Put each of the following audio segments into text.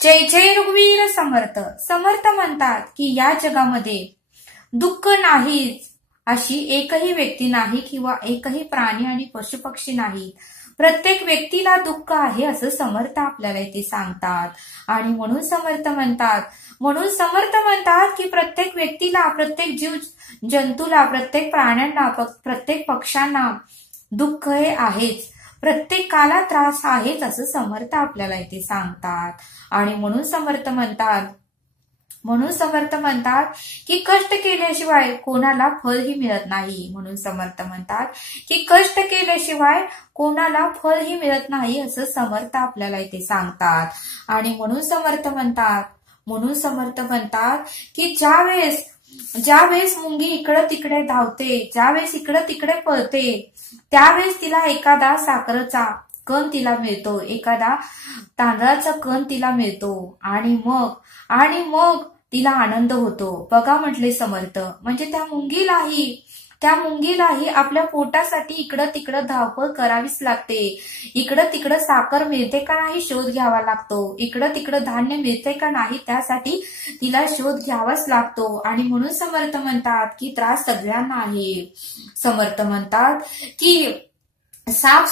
जय जय रघुवीर समर्थ. समर्थ म्हणतात की या जगामध्ये दुःख नाहीच अशी एकही व्यक्ती नाही किंवा एकही प्राणी आणि पशुपक्षी नाही. प्रत्येक व्यक्तीला दुःख आहे असं समर्थ आपल्याला इथे सांगतात. आणि म्हणून समर्थ म्हणतात की प्रत्येक व्यक्तीला, प्रत्येक जीव जंतूला, प्रत्येक प्राण्यांना, प्रत्येक पक्ष्यांना दुःख हे आहेच. प्रत्येकाला त्रास आहेच असं समर्थ आपल्याला इथे सांगतात. आणि म्हणून समर्थ म्हणतात की कष्ट केल्याशिवाय कोणाला फळही मिळत नाही. म्हणून समर्थ म्हणतात की कष्ट केल्याशिवाय कोणाला फळही मिळत नाही असं समर्थ आपल्याला इथे सांगतात. आणि म्हणून समर्थ म्हणतात की ज्यावेळेस मुंगी इकडं तिकडे धावते, ज्यावेळेस इकडं तिकडे पळते, त्यावेळेस तिला एखादा साखरेचा कण तिला मिळतो, एखादा तांदळाचा कण तिला मिळतो आणि मग तिला आनंद होतो. बघा म्हटले समर्थ, म्हणजे त्या मुंगीलाही आपल्या पोटासाठी इकडं तिकडं धावपळ करावीच लागते. इकडं तिकडं साखर मिळते का नाही शोध घ्यावा लागतो, इकडं तिकडं धान्य मिळते का नाही त्यासाठी तिला शोध घ्यावाच लागतो. आणि म्हणून समर्थ म्हणतात की त्रास सगळ्यांना आहे. समर्थ म्हणतात की साप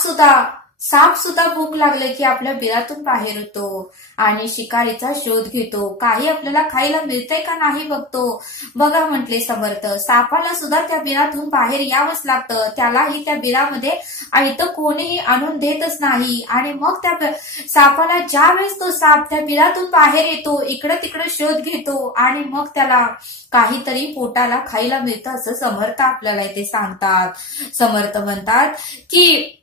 सुद्धा भूक लागले की आपल्या बिळातून बाहेर येतो आणि शिकारीचा शोध घेतो. काही आपल्याला खायला मिळतंय का नाही बघतो. बघा म्हटले समर्थ, सापाला सुद्धा त्या बिळातून बाहेर यावंच लागतं. त्यालाही त्या बिळामध्ये आयतं कोणीही आणून देतच नाही. आणि मग त्या सापाला ज्यावेळेस तो साप त्या बिळातून बाहेर येतो, इकडं तिकडं शोध घेतो आणि मग त्याला काहीतरी पोटाला खायला मिळतं असं समर्थ आपल्याला इथे सांगतात. समर्थ म्हणतात की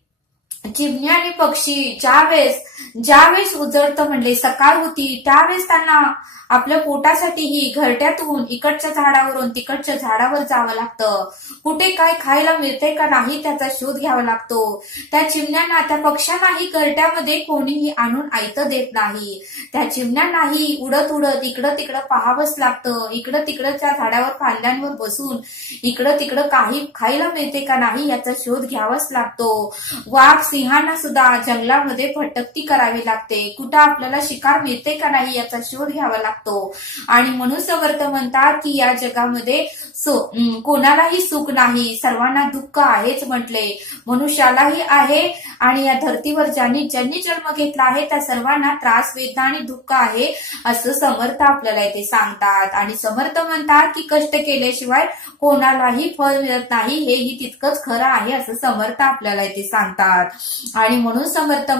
चिमण्या आणि पक्षी ज्यावेळेस उजळतं म्हणजे सकाळ होती, त्यावेळेस त्यांना आपल्या पोटासाठीही घरट्यातून इकडच्या झाडावरून तिकडच्या झाडावर जावं लागतं. कुठे काय खायला मिळते का नाही त्याचा शोध घ्यावा लागतो. त्या चिमण्यांना, त्या पक्ष्यांनाही घरट्यामध्ये कोणीही आणून आयतं देत नाही. त्या चिमण्यांनाही उडत इकडं तिकडं पाहावंच लागतं. इकडं तिकडं त्या झाडावर फांद्यांवर बसून इकडं तिकडं काही खायला मिळते का नाही याचा शोध घ्यावाच लागतो. वाघ सिंहांना सुद्धा जंगलामध्ये भटकती करावी लागते. कुठं आपल्याला शिकार मिळते का नाही याचा शोध घ्यावा लागतो. आणि म्हणून समर्थ म्हणतात की या जगामध्ये कोणालाही सुख नाही, सर्वांना दुःख आहेच म्हटले. मनुष्यालाही आहे आणि या धर्तीवर ज्यांनी जन्म घेतला आहे त्या सर्वांना त्रास, वेदना आणि दुःख आहे असं समर्थ आपल्याला इथे सांगतात. आणि समर्थ म्हणतात की कष्ट केल्याशिवाय कोणालाही फळ मिळत नाही, हेही तितकंच खरं आहे असं समर्थ आपल्याला इथे सांगतात. आणि म्हणून समर्थ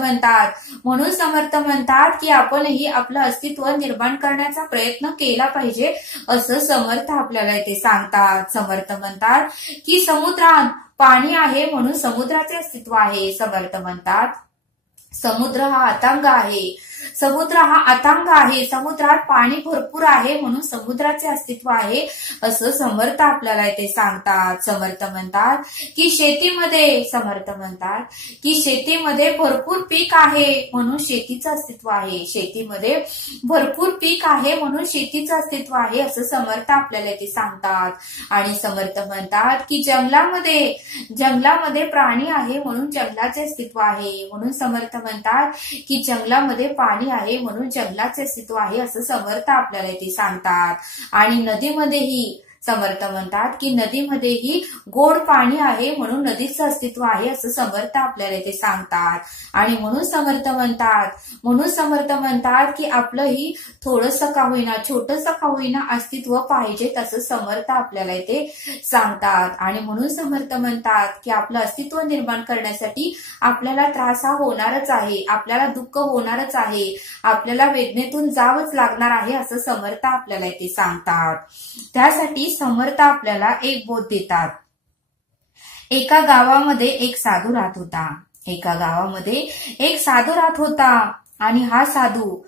म्हणतात की आपणही आपलं अस्तित्व निर्माण करण्याचा प्रयत्न केला पाहिजे असं समर्थ आपल्याला इथे सांगतात. समर्थ म्हणतात की समुद्रात पाणी आहे म्हणून समुद्राचे अस्तित्व आहे. समर्थ म्हणतात समुद्र हा अथांग आहे, समुद्रात पाणी भरपूर आहे म्हणून समुद्राचे अस्तित्व आहे असं समर्थ आपल्याला इथे सांगतात. समर्थ म्हणतात की शेतीमध्ये भरपूर पीक आहे म्हणून शेतीचं अस्तित्व आहे. शेतीमध्ये भरपूर पीक आहे म्हणून शेतीचं अस्तित्व आहे असं समर्थ आपल्याला इथे सांगतात. आणि समर्थ म्हणतात की जंगलामध्ये प्राणी आहे म्हणून जंगलाचे अस्तित्व आहे. म्हणून समर्थ म्हणतात की जंगलामध्ये पाणी आहे म्हणून जंगलाचे अस्तित्व आहे असं समर्थ आपल्याला इथे सांगतात. आणि नदीमध्येही समर्थ म्हणतात की नदीमध्येही गोड पाणी आहे म्हणून नदीचं अस्तित्व आहे असं समर्थ आपल्याला इथे सांगतात. आणि म्हणून समर्थ म्हणतात की आपलंही थोडंसं का होईना, छोटंसं का होईना अस्तित्व पाहिजे तसं समर्थ आपल्याला इथे सांगतात. आणि म्हणून समर्थ म्हणतात की आपलं अस्तित्व निर्माण करण्यासाठी आपल्याला त्रास हा होणारच आहे, आपल्याला दुःख होणारच आहे, आपल्याला वेदनेतून जावंच लागणार आहे असं समर्थ आपल्याला इथे सांगतात. त्यासाठी समर्थ आपल्याला एक बोध देतात. एका गावामध्ये एक साधू राहत होता. आणि हा साधू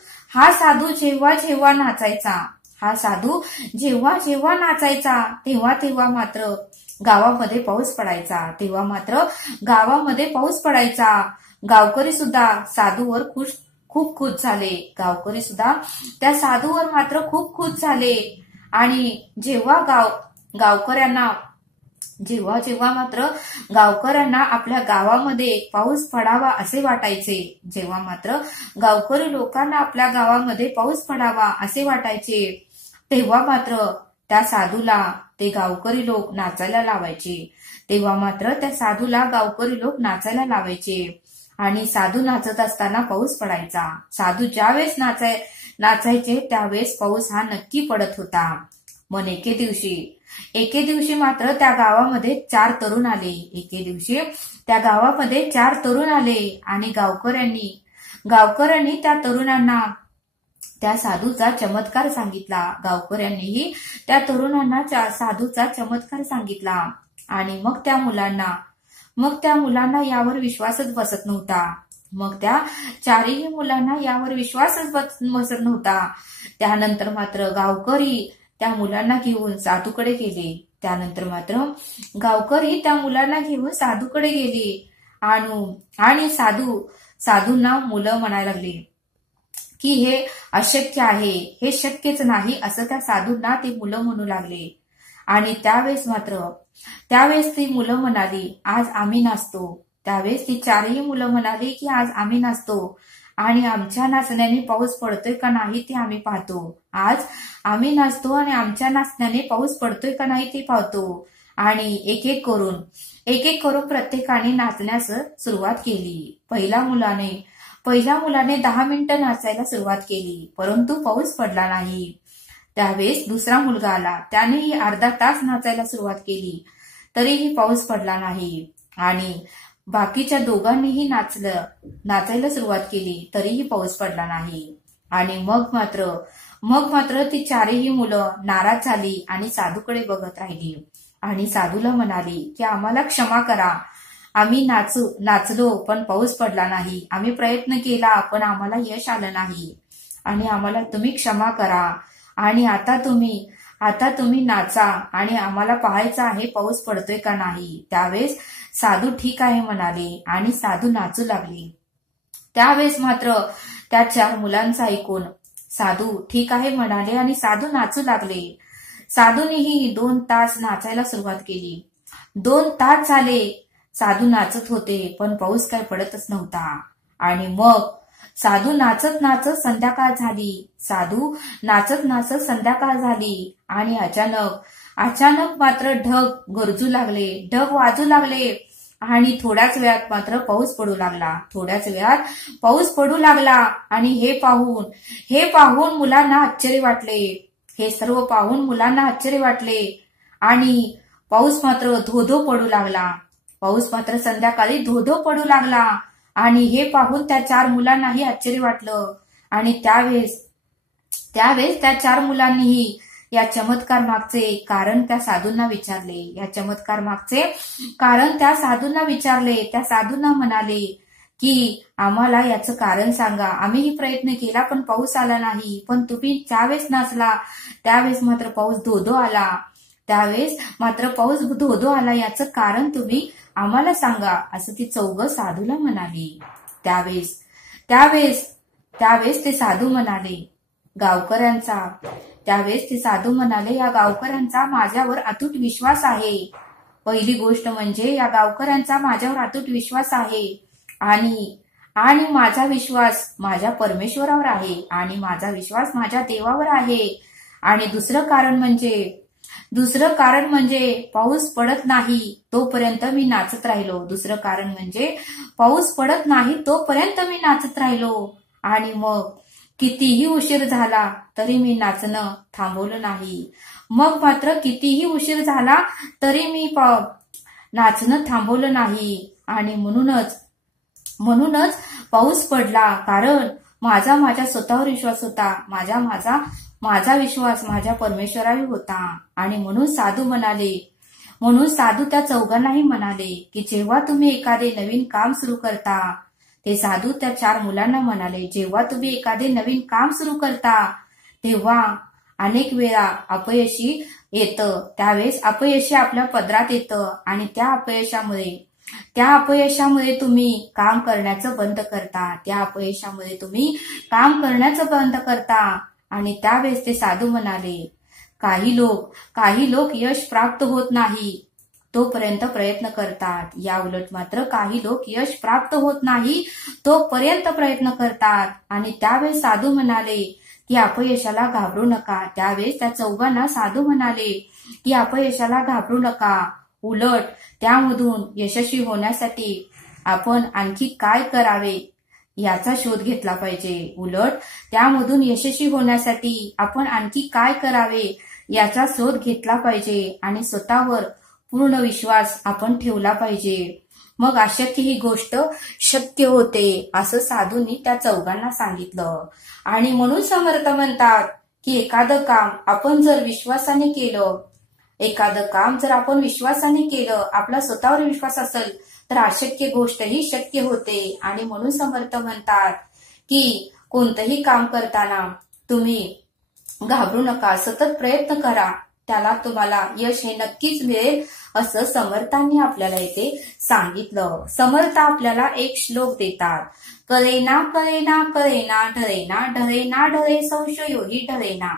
जेव्हा नाचायचा तेव्हा मात्र गावामध्ये पाऊस पडायचा. गावकरी सुद्धा साधूवर खूप खुश झाले. गावकरी सुद्धा त्या साधूवर मात्र खूप खुश झाले. आणि जेव्हा गावकऱ्यांना जेव्हा जेव्हा मात्र गावकऱ्यांना आपल्या गावामध्ये पाऊस पडावा असे वाटायचे, जेव्हा मात्र गावकरी लोकांना आपल्या गावामध्ये पाऊस पडावा असे वाटायचे, तेव्हा मात्र त्या साधूला ते गावकरी लोक नाचायला लावायचे. तेव्हा मात्र त्या साधूला गावकरी लोक नाचायला लावायचे आणि साधू नाचत असताना पाऊस पडायचा. साधू ज्यावेळेस नाचायचे त्यावेळेस पाऊस हा नक्की पडत होता. मग एके दिवशी मात्र त्या गावामध्ये 4 तरुण आले. एके दिवशी त्या गावामध्ये 4 तरुण आले आणि गावकऱ्यांनी त्या तरुणांना त्या साधूचा चमत्कार सांगितला. गावकऱ्यांनीही त्या तरुणांना साधूचा चमत्कार सांगितला आणि मग त्या मुलांना यावर विश्वासच बसत नव्हता. मग त्या 4ही मुलांना यावर विश्वासच बसत नव्हता. त्यानंतर मात्र गावकरी त्या मुलांना घेऊन साधूकडे गेले. त्यानंतर मात्र गावकरी त्या मुलांना घेऊन साधूकडे गेले आणि साधूंना मुलं म्हणायला लागले की हे अशक्य आहे, हे शक्यच नाही असं त्या साधूंना ते मुलं म्हणू लागले. आणि त्यावेळेस ती मुलं म्हणाली, आज आम्ही नाचतो. त्यावेळेस ती 4ही मुलं म्हणाली की आज आम्ही नाचतो आणि आमच्या नाचण्याने पाऊस पडतोय का नाही ते आम्ही पाहतो. आज आम्ही नाचतो आणि आमच्या नाचण्याने पाऊस पडतोय का नाही ते पाहतो. आणि एक एक करून प्रत्येकाने नाचण्यास सुरुवात केली. पहिल्या मुलाने 10 मिनिटं नाचायला सुरुवात केली, परंतु पाऊस पडला नाही. त्यावेळेस दुसरा मुलगा आला, त्यानेही अर्धा तास नाचायला सुरुवात केली, तरीही पाऊस पडला नाही. आणि बाकीच्या दोघांनीही नाचायला सुरुवात केली, तरीही पाऊस पडला नाही. आणि मग मात्र ती 4ही मुलं नाराज झाली आणि साधूकडे बघत राहिली आणि साधूला म्हणाली की आम्हाला क्षमा करा, आम्ही नाचलो पण पाऊस पडला नाही, आम्ही प्रयत्न केला पण आम्हाला यश आलं नाही आणि आम्हाला तुम्ही क्षमा करा आणि आता तुम्ही नाचा आणि आम्हाला पाहायचं आहे पाऊस पडतोय का नाही. त्यावेळेस साधू ठीक आहे म्हणाले आणि साधू नाचू लागले. त्यावेळेस मात्र त्या 4 मुलांचं ऐकून साधू ठीक आहे म्हणाले आणि साधू नाचू लागले. साधूनेही 2 तास नाचायला सुरुवात केली. 2 तास झाले साधू नाचत होते पण पाऊस काय पडतच नव्हता. आणि मग साधू नाचत नाचत संध्याकाळ झाली आणि अचानक मात्र ढग गरजू लागले, ढग वाजू लागले आणि थोड्याच वेळात मात्र पाऊस पडू लागला. आणि हे पाहून मुलांना आश्चर्य वाटले. हे सर्व पाहून मुलांना आश्चर्य वाटले आणि पाऊस मात्र धोधो पडू लागला. पाऊस मात्र संध्याकाळी धोधो पडू लागला आणि हे पाहून त्या 4 मुलांनाही आश्चर्य वाटलं. आणि त्यावेळेस त्या 4 मुलांनीही या चमत्कार मागचे कारण त्या साधूंना विचारले. त्या साधूंना म्हणाले की आम्हाला याचं कारण सांगा, आम्हीही प्रयत्न केला पण पाऊस आला नाही, पण तुम्ही ज्यावेळेस नाचला त्यावेळेस मात्र पाऊस धोधो आला, याचं कारण तुम्ही आम्हाला सांगा असं ती 4 साधूला म्हणाली. त्यावेळेस ते साधू म्हणाले या गावकऱ्यांचा माझ्यावर अतूट विश्वास आहे. पहिली गोष्ट म्हणजे या गावकऱ्यांचा माझ्यावर अतूट विश्वास आहे आणि माझा विश्वास माझ्या परमेश्वरावर आहे आणि माझा विश्वास माझ्या देवावर आहे. आणि दुसरं कारण म्हणजे पाऊस पडत नाही तोपर्यंत मी नाचत राहिलो. आणि मग कितीही उशीर झाला तरी मी नाचणं थांबवलं नाही. आणि म्हणूनच पाऊस पडला, कारण माझा स्वतःवर विश्वास होता, माझा विश्वास माझ्या परमेश्वरावर होता. आणि म्हणून साधू त्या 4घांनाही म्हणाले की जेव्हा तुम्ही एखादे नवीन काम सुरू करता, ते साधू त्या 4 मुलांना म्हणाले जेव्हा तुम्ही एखादे नवीन काम सुरू करता तेव्हा अनेक वेळा अपयशी येतं. त्यावेळेस अपयशी आपल्या पदरात येतं आणि त्या अपयशामुळे तुम्ही काम करण्याचं बंद करता. आणि त्यावेळेस ते साधू म्हणाले काही लोक यश प्राप्त होत नाही तोपर्यंत प्रयत्न करतात. या उलट मात्र काही लोक यश प्राप्त होत नाही तोपर्यंत प्रयत्न करतात. आणि त्यावेळेस साधू म्हणाले की अपयशाला घाबरू नका. त्यावेळेस त्या चौघांना साधू म्हणाले की अपयशाला घाबरू नका. उलट त्यामधून यशस्वी होण्यासाठी आपण आणखी काय करावे याचा शोध घेतला पाहिजे. उलट त्यामधून यशस्वी होण्यासाठी आपण आणखी काय करावे याचा शोध घेतला पाहिजे आणि स्वतःवर पूर्ण विश्वास आपण ठेवला पाहिजे. मग अशक्य ही गोष्ट शक्य होते असं साधूंनी त्या चौघांना सांगितलं. आणि म्हणून समर्थ म्हणतात की एखादं काम आपण जर विश्वासाने केलं, आपला स्वतःवर विश्वास असेल तर अशक्य गोष्ट ही शक्य होते. आणि म्हणून समर्थ म्हणतात की कोणतंही काम करताना तुम्ही घाबरू नका, सतत प्रयत्न करा, त्याला तुम्हाला यश हे नक्कीच मिळेल असं समर्थांनी आपल्याला इथे सांगितलं. समर्थ आपल्याला एक श्लोक देतात. करेना करेना करेना ढरेना ढरेना ढरे संशयोही ढरेना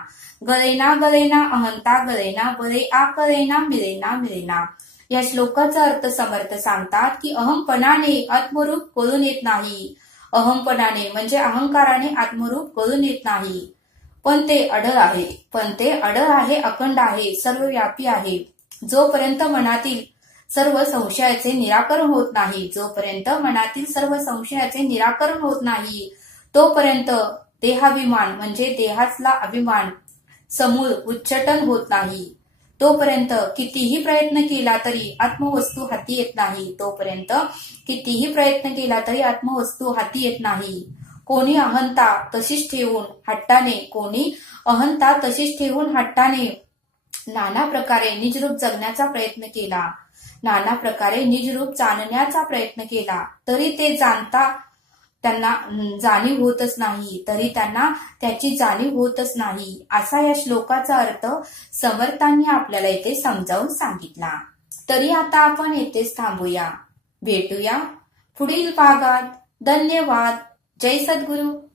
गरेना गरेना अहंता गरेना बरे आ करेना मिळेना मिळेना. या श्लोकाचा अर्थ समर्थ सांगतात की अहंपणाने आत्मरूप कळून येत नाही. अहंपणाने म्हणजे अहंकाराने आत्मरूप कळून येत नाही. पण ते अडळ आहे, अखंड आहे, सर्वव्यापी आहे. जोपर्यंत मनातील सर्व संशयाचे निराकरण होत नाही तोपर्यंत देहाभिमान म्हणजे देहातला अभिमान समूळ उच्चाटन होत नाही. तोपर्यंत कितीही प्रयत्न केला तरी आत्मवस्तू हाती येत नाही. कोणी अहंता तशीच ठेवून हट्टाने नाना प्रकारे निजरूप जगण्याचा प्रयत्न केला, तरी ते त्यांना जाणीव होतच नाही. असा या श्लोकाचा अर्थ समर्थांनी आपल्याला इथे समजावून सांगितला. तरी आता आपण येथेच थांबूया. भेटूया पुढील भागात. धन्यवाद. जय सद्गुरू.